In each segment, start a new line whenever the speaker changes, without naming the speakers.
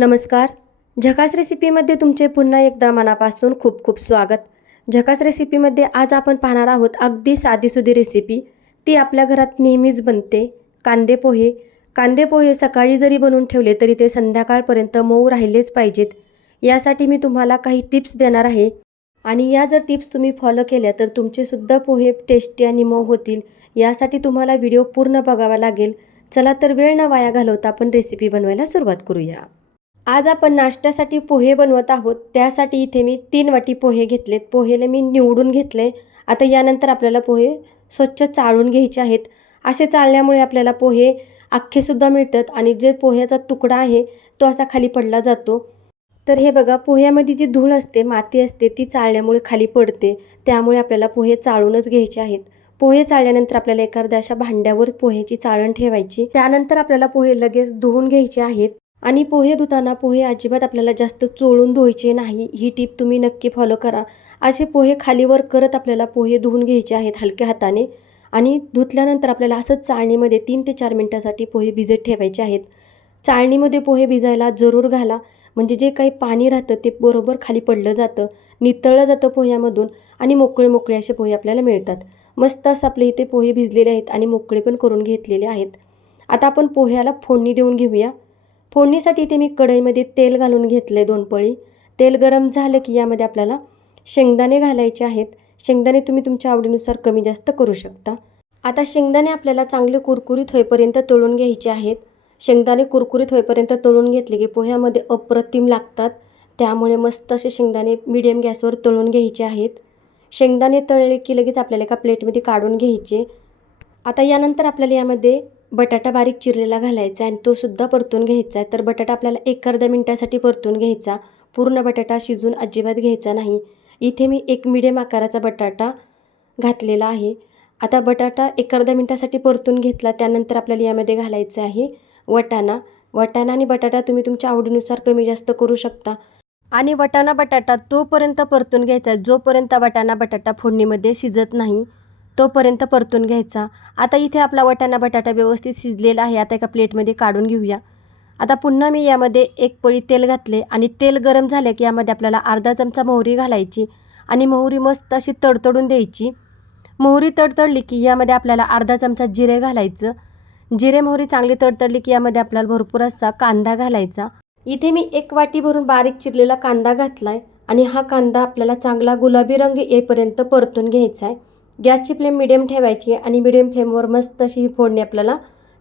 नमस्कार. झकास रेसिपीमध्ये तुमचे पुन्हा एकदा मनापासून खूप खूप स्वागत. झकास रेसिपीमध्ये आज आपण पाहणार आहोत अगदी साधीसुधी रेसिपी. ती आपल्या घरात नेहमीच बनते. कांदे पोहे. कांदे पोहे सकाळी जरी बनवून ठेवले तरी ते संध्याकाळपर्यंत मऊ राहिलेच पाहिजेत. यासाठी मी तुम्हाला काही टिप्स देणार आहे. आणि या जर टिप्स तुम्ही फॉलो केल्या तर तुमचेसुद्धा पोहे टेस्टी आणि मऊ होतील. यासाठी तुम्हाला व्हिडिओ पूर्ण बघावा लागेल. चला तर वेळ न वाया घालवता आपण रेसिपी बनवायला सुरुवात करूया. आज आपण नाश्त्यासाठी पोहे बनवत आहोत. त्यासाठी इथे मी तीन वाटी पोहे घेतलेत. पोहेले मी निवडून घेतले. आता यानंतर आपल्याला पोहे स्वच्छ चाळून घ्यायचे आहेत. असे चाळल्यामुळे आपल्याला पोहे अख्खेसुद्धा मिळतात आणि जे पोह्याचा तुकडा आहे तो असा खाली पडला जातो. तर हे बघा पोह्यामध्ये जी धूळ असते माती असते ती चाळल्यामुळे खाली पडते. त्यामुळे आपल्याला पोहे चाळूनच घ्यायचे आहेत. पोहे चाळल्यानंतर आपल्याला एखाद्या अशा भांड्यावर पोह्याची चाळण ठेवायची. त्यानंतर आपल्याला पोहे लगेच धुवून घ्यायचे आहेत. आणि पोहे धुताना पोहे अजिबात आपल्याला जास्त चोळून धुवायचे नाही. ही टीप तुम्ही नक्की फॉलो करा. असे पोहे खालीवर करत आपल्याला पोहे धुवून घ्यायचे आहेत हलक्या हाताने. आणि धुतल्यानंतर आपल्याला असंच चाळणीमध्ये तीन ते चार मिनटासाठी पोहे भिजत ठेवायचे आहेत. चाळणीमध्ये पोहे भिजायला जरूर घाला. म्हणजे जे काही पाणी राहतं ते बरोबर खाली पडलं जातं. नितळलं जातं पोह्यामधून आणि मोकळे मोकळे असे पोहे आपल्याला मिळतात. मस्त असं आपले इथे पोहे भिजलेले आहेत आणि मोकळे पण करून घेतलेले आहेत. आता आपण पोह्याला फोडणी देऊन घेऊया. फोडणीसाठी इथे मी कढईमध्ये तेल घालून घेतले दोन पळी. तेल गरम झालं की यामध्ये आपल्याला शेंगदाणे घालायचे आहेत. शेंगदाणे तुम्ही तुमच्या आवडीनुसार कमी जास्त करू शकता. आता शेंगदाणे आपल्याला चांगले कुरकुरीत होईपर्यंत तळून घ्यायचे आहेत. शेंगदाणे कुरकुरीत होईपर्यंत तळून घेतले की पोह्यामध्ये अप्रतिम लागतात. त्यामुळे मस्त असे शेंगदाणे मिडियम गॅसवर तळून घ्यायचे आहेत. शेंगदाणे तळले की लगेच आपल्याला एका प्लेटमध्ये काढून घ्यायचे. आता यानंतर आपल्याला यामध्ये बटाटा बारीक चिरलेला घालायचा आणि तो सुद्धा परतून घ्यायचा. आहे तर बटाटा आपल्याला एक अर्धा मिनटासाठी परतून घ्यायचा. पूर्ण बटाटा शिजून अजिबात घ्यायचा नाही. इथे मी एक मिडियम आकाराचा बटाटा घातलेला आहे. आता बटाटा एक अर्धा मिनटासाठी परतून घेतला त्यानंतर आपल्याला यामध्ये घालायचं आहे वटाणा. वटाणा आणि बटाटा तुम्ही तुमच्या आवडीनुसार कमी जास्त करू शकता. आणि वटाणा बटाटा तोपर्यंत परतून घ्यायचा जोपर्यंत वटाणा बटाटा फोडणीमध्ये शिजत नाही. तोपर्यंत परतून घ्यायचा. आता इथे आपला वटाणा बटाटा व्यवस्थित शिजलेला आहे. आता एका प्लेटमध्ये काढून घेऊया. आता पुन्हा मी यामध्ये एक पळी तेल घातले आणि तेल गरम झाले की यामध्ये आपल्याला अर्धा चमचा मोहरी घालायची आणि मोहरी मस्त अशी तडतडून द्यायची. मोहरी तडतडली की यामध्ये आपल्याला अर्धा चमचा जिरे घालायचं. जिरे मोहरी चांगली तडतडली की यामध्ये आपल्याला भरपूर असा कांदा घालायचा. इथे मी एक वाटी भरून बारीक चिरलेला कांदा घातला आहे आणि हा कांदा आपल्याला चांगला गुलाबी रंग येईपर्यंत परतून घ्यायचा आहे गॅसची फ्लेम मिडियम ठेवायची आणि मिडियम फ्लेमवर मस्त अशी ही फोडणी आपल्याला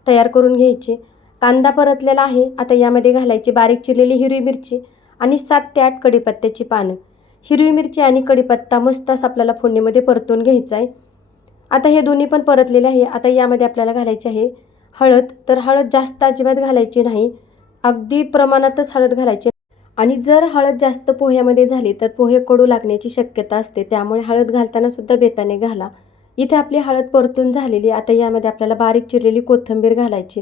तयार करून घ्यायची. कांदा परतलेला आहे. आता यामध्ये घालायची बारीक चिरलेली हिरवी मिरची आणि सात ते आठ कढीपत्त्याची पानं. हिरवी मिरची आणि कढीपत्ता मस्त असं आपल्याला फोडणीमध्ये परतून घ्यायचा आहे. आता हे दोन्ही पण परतलेले आहे. आता यामध्ये आपल्याला घालायचे आहे हळद. तर हळद जास्त अजिबात घालायची नाही. अगदी प्रमाणातच हळद घालायची. आणि जर हळद जास्त पोह्यामध्ये झाली तर पोहे कडू लागण्याची शक्यता असते. त्यामुळे हळद घालताना सुद्धा बेताने घाला. इथे आपली हळद परतून झालेली आता यामध्ये आपल्याला बारीक चिरलेली कोथिंबीर घालायची.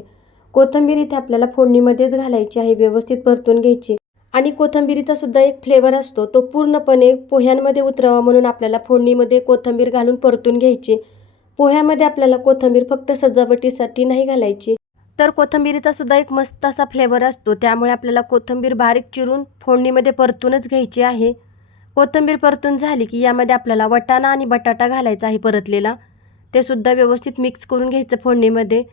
कोथिंबीर इथे आपल्याला फोडणीमध्येच घालायची आहे. व्यवस्थित परतून घ्यायची. आणि कोथिंबीरीचा सुद्धा एक फ्लेवर असतो. तो पूर्णपणे पोह्यांमध्ये उतरावा म्हणून आपल्याला फोडणीमध्ये कोथिंबीर घालून परतून घ्यायची. पोह्यामध्ये आपल्याला कोथिंबीर फक्त सजावटीसाठी नाही घालायची. तर कोथिंबीरीचा सुद्धा एक मस्त असा फ्लेवर असतो. त्यामुळे आपल्याला कोथिंबीर बारीक चिरून फोडणीमध्ये परतूनच घ्यायची आहे. कोथिंबीर परतून झाली की यामध्ये आपल्याला वटाणा आणि बटाटा घालायचा आहे परतलेला. ते सुद्धा व्यवस्थित मिक्स करून घ्यायचं फोडणीमध्ये.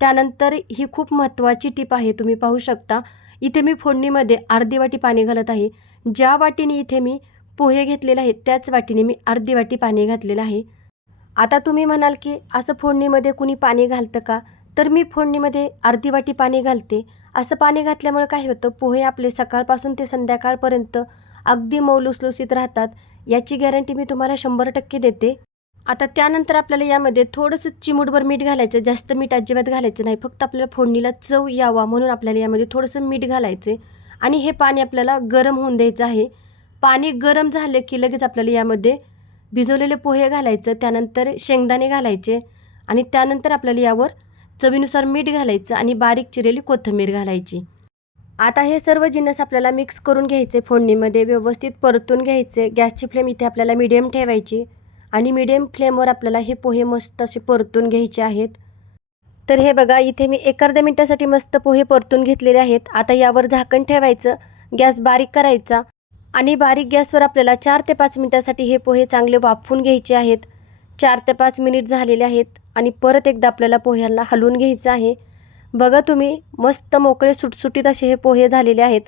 त्यानंतर ही खूप महत्त्वाची टीप आहे तुम्ही पाहू शकता. इथे मी फोडणीमध्ये अर्धी वाटी पाणी घालत आहे. ज्या वाटीने इथे मी पोहे घेतलेले आहेत त्याच वाटीने मी अर्धी वाटी पाणी घातलेलं आहे. आता तुम्ही म्हणाल की असं फोडणीमध्ये कुणी पाणी घालतं का? तर मी फोडणीमध्ये अर्धी वाटी पाणी घालते. असं पाणी घातल्यामुळे काय होतं पोहे आपले सकाळपासून ते संध्याकाळपर्यंत अगदी मऊ लुसलुसीत राहतात. याची गॅरंटी मी तुम्हाला शंभर टक्के देते. आता त्यानंतर आपल्याला यामध्ये थोडंसं चिमूटभर मीठ घालायचं. जास्त मीठ अजिबात घालायचं नाही. फक्त आपल्याला फोडणीला चव यावा म्हणून आपल्याला यामध्ये थोडंसं मीठ घालायचे आणि हे पाणी आपल्याला गरम होऊन द्यायचं आहे. पाणी गरम झालं की लगेच आपल्याला यामध्ये भिजवलेले पोहे घालायचं. त्यानंतर शेंगदाणे घालायचे. आणि त्यानंतर आपल्याला यावर चवीनुसार मीठ घालायचं आणि बारीक चिरेली कोथिंबीर घालायची. आता हे सर्व जिन्नस आपल्याला मिक्स करून घ्यायचे फोडणीमध्ये व्यवस्थित परतून घ्यायचे. गॅसची फ्लेम इथे आपल्याला मिडियम ठेवायची आणि मिडियम फ्लेमवर आपल्याला हे पोहे मस्त असे परतून घ्यायचे आहेत. तर हे बघा इथे मी एक अर्ध्या मिनटासाठी मस्त पोहे परतून घेतलेले आहेत. आता यावर झाकण ठेवायचं गॅस बारीक करायचा आणि बारीक गॅसवर आपल्याला चार ते पाच मिनटासाठी हे पोहे चांगले वाफवून घ्यायचे आहेत. चार ते पाच मिनिट झालेले आहेत आणि परत एकदा आपल्याला पोह्यांना हलवून घ्यायचं आहे. बघा तुम्ही मस्त मोकळे सुटसुटीत असे हे पोहे झालेले आहेत.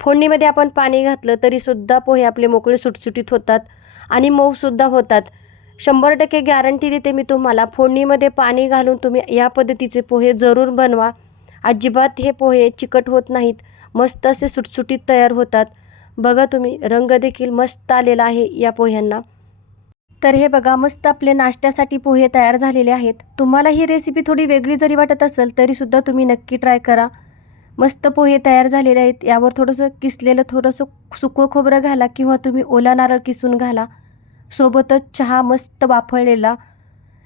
फोडणीमध्ये आपण पाणी घातलं तरीसुद्धा पोहे आपले मोकळे सुटसुटीत होतात आणि मऊसुद्धा होतात. शंभर टक्के गॅरंटी देते मी तुम्हाला फोडणीमध्ये पाणी घालून तुम्ही या पद्धतीचे पोहे जरूर बनवा. अजिबात हे पोहे चिकट होत नाहीत मस्त असे सुटसुटीत तयार होतात. बघा तुम्ही रंग देखील मस्त आलेला आहे या पोह्यांना. तर हे बघा मस्त आपले नाश्त्यासाठी पोहे तयार झालेले आहेत. तुम्हाला ही रेसिपी थोडी वेगळी जरी वाटत असेल तरीसुद्धा तुम्ही नक्की ट्राय करा. मस्त पोहे तयार झालेले आहेत. यावर थोडंसं किसलेलं थोडंसं सुकं खोबरं घाला किंवा तुम्ही ओला नारळ किसून घाला. सोबतच चहा मस्त वाफळलेला.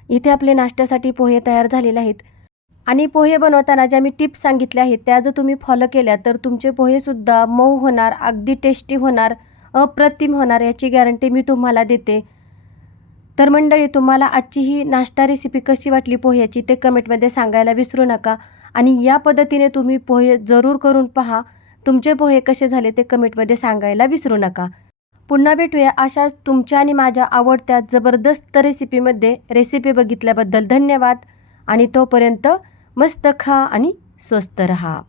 इथे आपले नाश्त्यासाठी पोहे तयार झालेले आहेत. आणि पोहे बनवताना ज्या मी टिप्स सांगितल्या आहेत त्या जर तुम्ही फॉलो केल्या तर तुमचे पोहेसुद्धा मऊ होणार अगदी टेस्टी होणार अप्रतिम होणार याची गॅरंटी मी तुम्हाला देते. तर मंडळी तुम्हाला आजची ही नाश्ता रेसिपी कशी वाटली पोह्याची ते कमेंटमध्ये सांगायला विसरू नका. आणि या पद्धतीने तुम्ही पोहे जरूर करून पहा. तुमचे पोहे कसे झाले ते कमेंटमध्ये सांगायला विसरू नका. पुन्हा भेटूया अशाच तुमच्या आणि माझ्या आवडत्या जबरदस्त रेसिपीमध्ये रेसिपी बघितल्याबद्दल धन्यवाद. आणि तोपर्यंत मस्त खा आणि स्वस्त रहा.